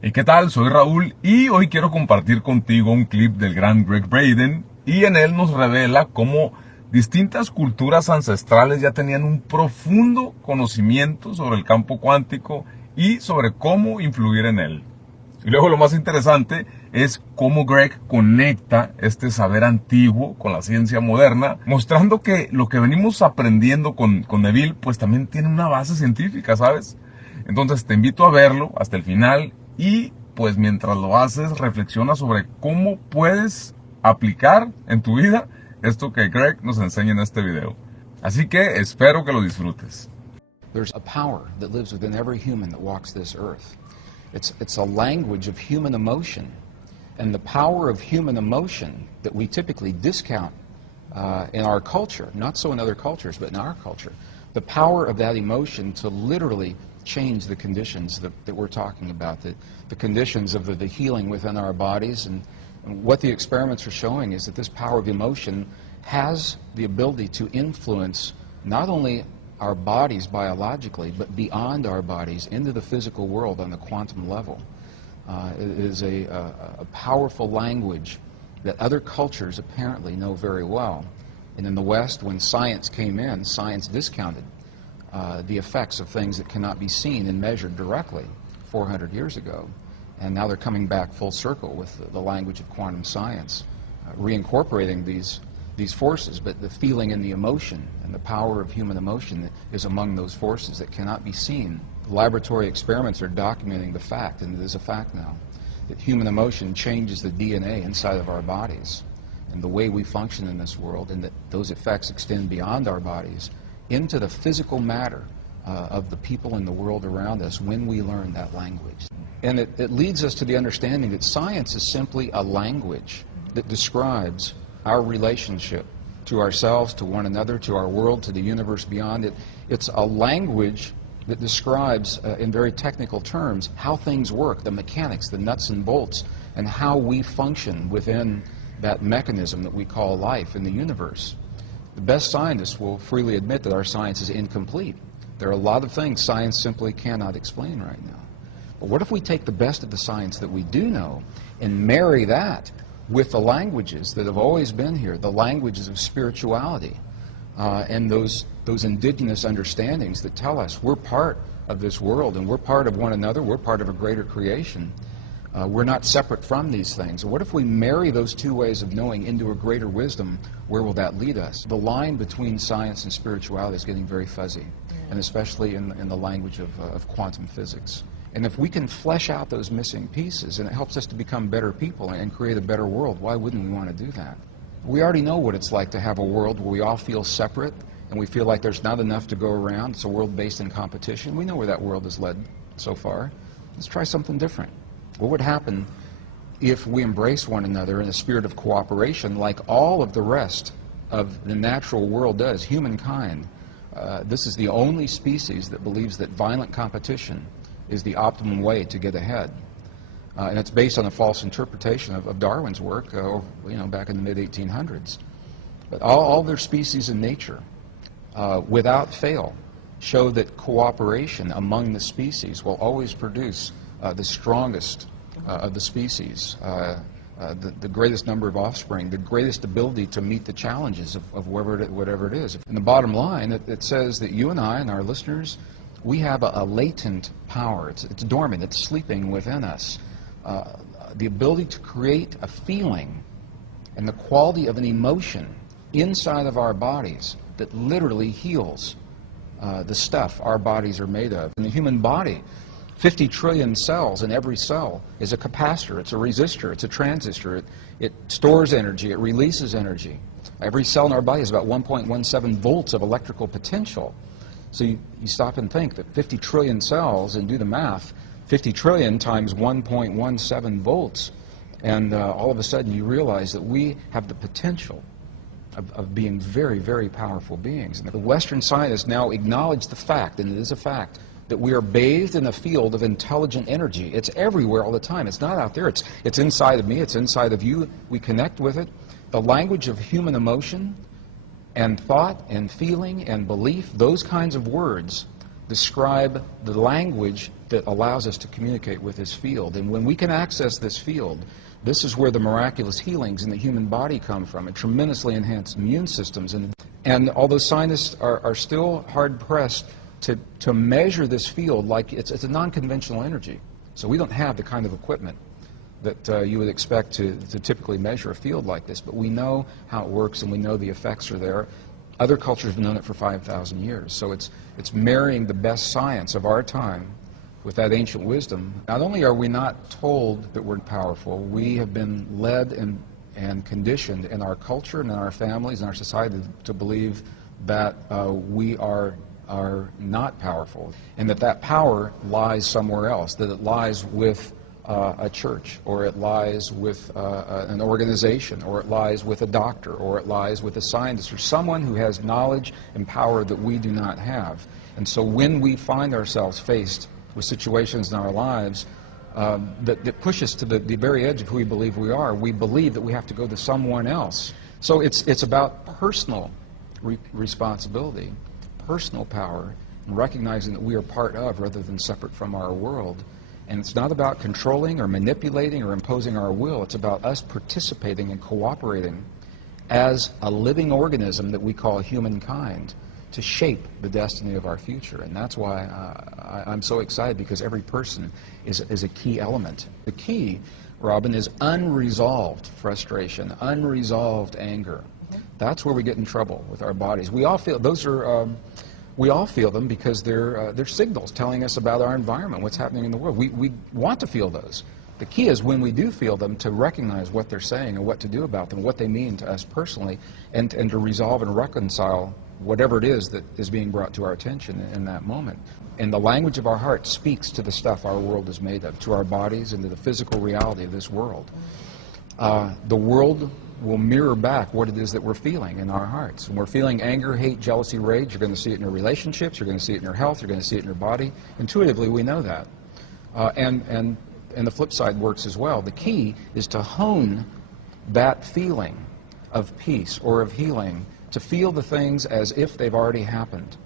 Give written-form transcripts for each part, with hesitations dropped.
¿Qué tal? Soy Raúl y hoy quiero compartir contigo un clip del gran Greg Braden y en él nos revela cómo distintas culturas ancestrales ya tenían un profundo conocimiento sobre el campo cuántico y sobre cómo influir en él. Y luego lo más interesante es cómo Greg conecta este saber antiguo con la ciencia moderna, mostrando que lo que venimos aprendiendo con Neville pues también tiene una base científica, ¿sabes? Entonces te invito a verlo hasta el final y pues mientras lo haces reflexiona sobre cómo puedes aplicar en tu vida esto que Greg nos enseña en este video. Así que espero que lo disfrutes. There's a power that lives within every human that walks this earth. It's a language of human emotion. And the power of human emotion that we typically discount in our culture, not so in other cultures, but in our culture, the power of that emotion to literally change the conditions that we're talking about, the conditions of the healing within our bodies. And what the experiments are showing is that this power of emotion has the ability to influence not only our bodies biologically, but beyond our bodies into the physical world on the quantum level. It is a powerful language that other cultures apparently know very well. And in the West, when science came in, science discounted the effects of things that cannot be seen and measured directly 400 years ago. And now they're coming back full circle with the language of quantum science, reincorporating these forces, but the feeling and the emotion and the power of human emotion is among those forces that cannot be seen. Laboratory experiments are documenting the fact, and it is a fact now, that human emotion changes the DNA inside of our bodies and the way we function in this world, and that those effects extend beyond our bodies into the physical matter of the people in the world around us when we learn that language. And it leads us to the understanding that science is simply a language that describes our relationship to ourselves, to one another, to our world, to the universe beyond it. It's a language that describes, in very technical terms, how things work, the mechanics, the nuts and bolts, and how we function within that mechanism that we call life in the universe. The best scientists will freely admit that our science is incomplete. There are a lot of things science simply cannot explain right now. But what if we take the best of the science that we do know and marry that with the languages that have always been here, the languages of spirituality, and those indigenous understandings that tell us we're part of this world and we're part of one another, we're part of a greater creation. We're not separate from these things. What if we marry those two ways of knowing into a greater wisdom? Where will that lead us? The line between science and spirituality is getting very fuzzy, and especially in the language of quantum physics. And if we can flesh out those missing pieces, and it helps us to become better people and create a better world, why wouldn't we want to do that? We already know what it's like to have a world where we all feel separate, and we feel like there's not enough to go around. It's a world based in competition. We know where that world has led so far. Let's try something different. What would happen if we embrace one another in a spirit of cooperation like all of the rest of the natural world does, humankind? This is the only species that believes that violent competition is the optimum way to get ahead. And it's based on a false interpretation of Darwin's work back in the mid-1800s. But all their species in nature, without fail, show that cooperation among the species will always produce the strongest of the species, the greatest number of offspring, the greatest ability to meet the challenges of whatever it is. And the bottom line, it says that you and I and our listeners, we have a latent power. It's dormant. It's sleeping within us. The ability to create a feeling and the quality of an emotion inside of our bodies that literally heals the stuff our bodies are made of. In the human body, 50 trillion cells, in every cell is a capacitor, it's a resistor, it's a transistor. It stores energy, it releases energy. Every cell in our body has about 1.17 volts of electrical potential. So you stop and think that 50 trillion cells, and do the math, 50 trillion times 1.17 volts, and all of a sudden you realize that we have the potential of being very, very powerful beings. And the Western scientists now acknowledge the fact, and it is a fact, that we are bathed in a field of intelligent energy. It's everywhere all the time. It's not out there. It's inside of me. It's inside of you. We connect with it. The language of human emotion and thought and feeling and belief, those kinds of words describe the language that allows us to communicate with this field. And when we can access this field, this is where the miraculous healings in the human body come from, and tremendously enhanced immune systems. And although scientists are still hard-pressed to measure this field like it's a non-conventional energy, so we don't have the kind of equipment that you would expect to typically measure a field like this, but we know how it works and we know the effects are there. Other cultures have known it for 5,000 years, so it's marrying the best science of our time with that ancient wisdom. Not only are we not told that we're powerful, we have been led and conditioned in our culture and in our families and our society to believe that we are not powerful, and that power lies somewhere else, that it lies with a church, or it lies with an organization, or it lies with a doctor, or it lies with a scientist, or someone who has knowledge and power that we do not have. And so when we find ourselves faced with situations in our lives that push us to the very edge of who we believe we are, we believe that we have to go to someone else. So it's about personal responsibility, personal power, and recognizing that we are part of rather than separate from our world. And it's not about controlling or manipulating or imposing our will. It's about us participating and cooperating as a living organism that we call humankind to shape the destiny of our future. And that's why I'm so excited, because every person is a key element. The key, Robin, is unresolved frustration, unresolved anger. That's where we get in trouble with our bodies. We all feel those are. We all feel them because they're signals telling us about our environment, what's happening in the world. We want to feel those. The key is when we do feel them to recognize what they're saying and what to do about them, what they mean to us personally, and to resolve and reconcile whatever it is that is being brought to our attention in that moment. And the language of our heart speaks to the stuff our world is made of, to our bodies and to the physical reality of this world. The world will mirror back what it is that we're feeling in our hearts. When we're feeling anger, hate, jealousy, rage, you're going to see it in your relationships, you're going to see it in your health, you're going to see it in your body. Intuitively, we know that. And the flip side works as well. The key is to hone that feeling of peace or of healing, to feel the things as if they've already happened,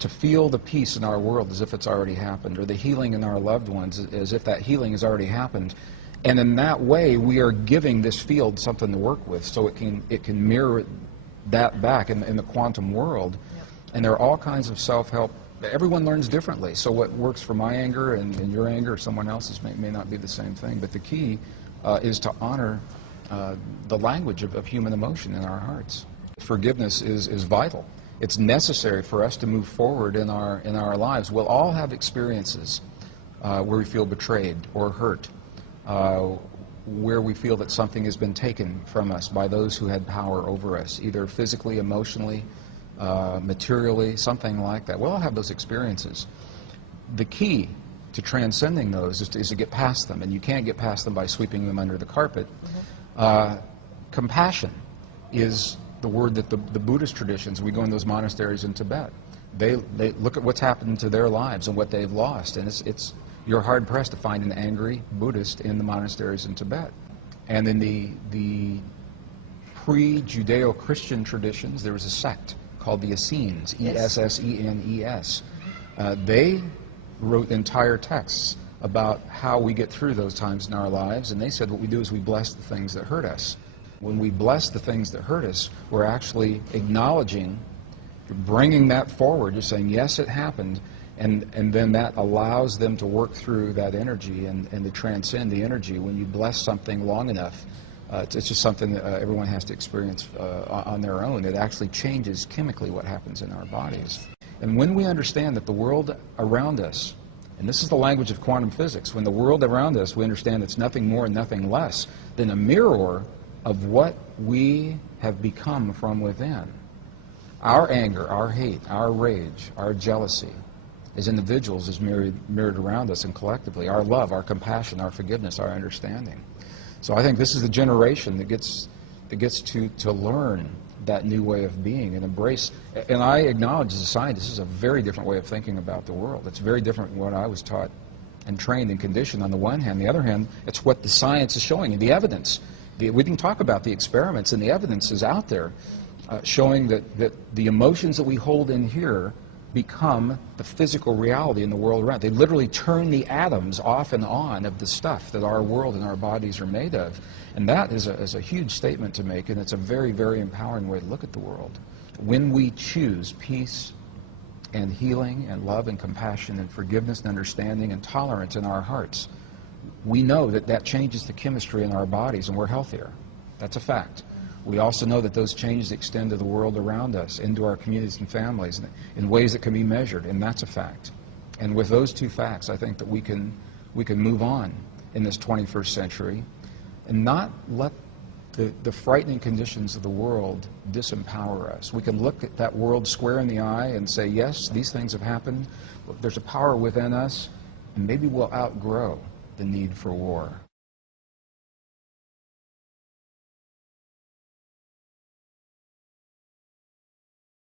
to feel the peace in our world as if it's already happened, or the healing in our loved ones as if that healing has already happened. And in that way, we are giving this field something to work with, so it can mirror that back in the quantum world. Yep. And there are all kinds of self-help. Everyone learns differently, so what works for my anger and your anger or someone else's may not be the same thing. But the key is to honor the language of human emotion in our hearts. Forgiveness is vital. It's necessary for us to move forward in our lives. We'll all have experiences where we feel betrayed or hurt, where we feel that something has been taken from us by those who had power over us, either physically, emotionally, materially, something like that. We'll all have those experiences. The key to transcending those is to get past them, and you can't get past them by sweeping them under the carpet. Compassion is the word that the Buddhist traditions, we go in those monasteries in Tibet, they look at what's happened to their lives and what they've lost, and you're hard-pressed to find an angry Buddhist in the monasteries in Tibet. And in the pre-Judeo-Christian traditions, there was a sect called the Essenes, E-S-S-E-N-E-S. They wrote entire texts about how we get through those times in our lives, and they said what we do is we bless the things that hurt us. When we bless the things that hurt us, we're actually acknowledging, bringing that forward, just saying, yes, it happened, and then that allows them to work through that energy and to transcend the energy. When you bless something long enough, it's just something that everyone has to experience on their own. It actually changes chemically what happens in our bodies. And when we understand that the world around us, and this is the language of quantum physics, when the world around us, we understand it's nothing more and nothing less than a mirror of what we have become from within. Our anger, our hate, our rage, our jealousy, as individuals, is mirrored around us and collectively. Our love, our compassion, our forgiveness, our understanding. So I think this is the generation that gets to learn that new way of being and embrace. And I acknowledge as a scientist, this is a very different way of thinking about the world. It's very different from what I was taught and trained and conditioned on the one hand. On the other hand, it's what the science is showing, and the evidence. We can talk about the experiments, and the evidence is out there showing that the emotions that we hold in here become the physical reality in the world around. They literally turn the atoms off and on of the stuff that our world and our bodies are made of. And that is a huge statement to make, and it's a very, very empowering way to look at the world. When we choose peace and healing and love and compassion and forgiveness and understanding and tolerance in our hearts, we know that that changes the chemistry in our bodies and we're healthier. That's a fact. We also know that those changes extend to the world around us, into our communities and families, in ways that can be measured, and that's a fact. And with those two facts, I think that we can move on in this 21st century and not let the frightening conditions of the world disempower us. We can look at that world square in the eye and say, yes, these things have happened, but there's a power within us, and maybe we'll outgrow the need for war.